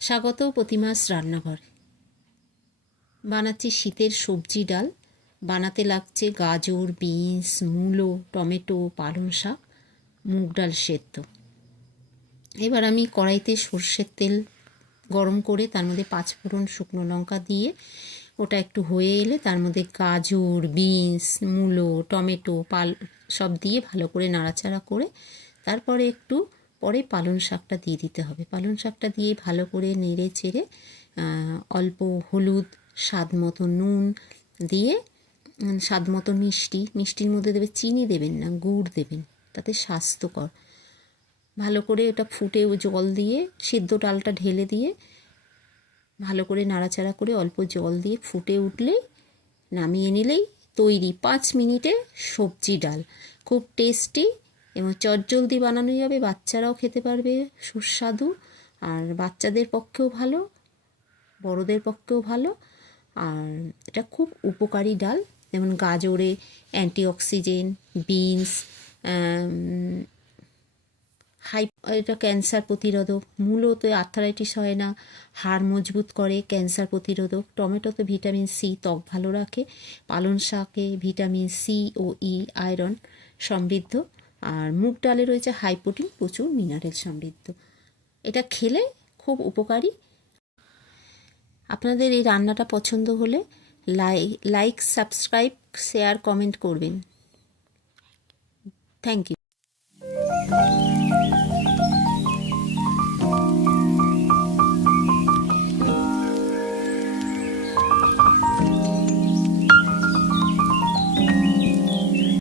স্বাগত প্রতিমাস রান্নাঘর। বানাচ্ছি শীতের সবজি ডাল। বানাতে লাগছে গাজর, বিনস, মূলো, টমেটো, পালং শাক, মুগ ডাল সেদ্ধ। এবার আমি কড়াইতে সর্ষের তেল গরম করে তার মধ্যে 5 ফোড়ন, শুকনো লঙ্কা দিয়ে ওটা একটু হয়ে এলে তার মধ্যে গাজর, বিনস, মূলো, টমেটো, সব দিয়ে ভালো করে নাড়াচাড়া করে তারপরে একটু পরে পালং শাকটা দিয়ে দিতে হবে। পালং শাকটা দিয়ে ভালো করে নেড়ে চেড়ে অল্প হলুদ, স্বাদ মতো নুন দিয়ে স্বাদ মতো মিষ্টির মধ্যে দেবে, চিনি দেবেন না, গুড় দেবেন, তাতে স্বাস্থ্যকর। ভালো করে ওটা ফুটে জল দিয়ে সিদ্ধ ডালটা ঢেলে দিয়ে ভালো করে নাড়াচাড়া করে অল্প জল দিয়ে ফুটে উঠলেই নামিয়ে নিলেই তৈরি 5 মিনিটে সবজি ডাল। খুব টেস্টি এবং চটজলদি বানানো যাবে, বাচ্চারাও খেতে পারবে, সুস্বাদু, আর বাচ্চাদের পক্ষেও ভালো, বড়দের পক্ষেও ভালো। আর এটা খুব উপকারী ডাল, যেমন গাজরে অ্যান্টিঅক্সিডেন্ট, বিনস এটা ক্যান্সার প্রতিরোধক, মূলোতে আর্থারাইটিস হয় না, হাড় মজবুত করে, ক্যান্সার প্রতিরোধক, টমেটোতে ভিটামিন সি, ত্বক ভালো রাখে, পালং শাকে ভিটামিন সি ও ই, আয়রন সমৃদ্ধ, আর মুগ ডালে রয়েছে হাই প্রোটিন, প্রচুর মিনারেল সমৃদ্ধ। এটা খেলে খুব উপকারী। আপনাদের এই রান্নাটা পছন্দ হলে লাইক, সাবস্ক্রাইব, শেয়ার, কমেন্ট করবেন। Thank you.